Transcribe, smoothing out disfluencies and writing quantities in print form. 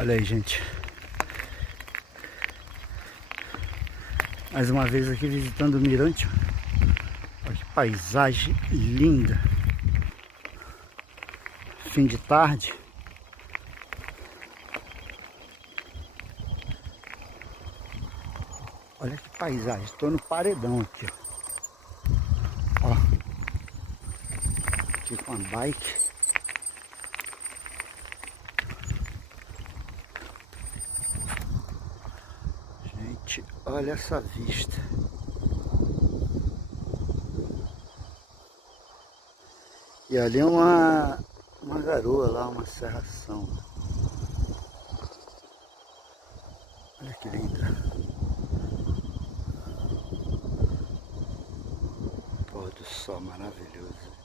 Olha aí, gente. Mais uma vez aqui visitando o mirante. Olha que paisagem linda. Fim de tarde. Olha que paisagem. Estou no paredão aqui, ó. Aqui com a bike. Gente, olha essa vista. E ali é uma garoa lá, uma serração. Olha que linda. Pôr do sol maravilhoso.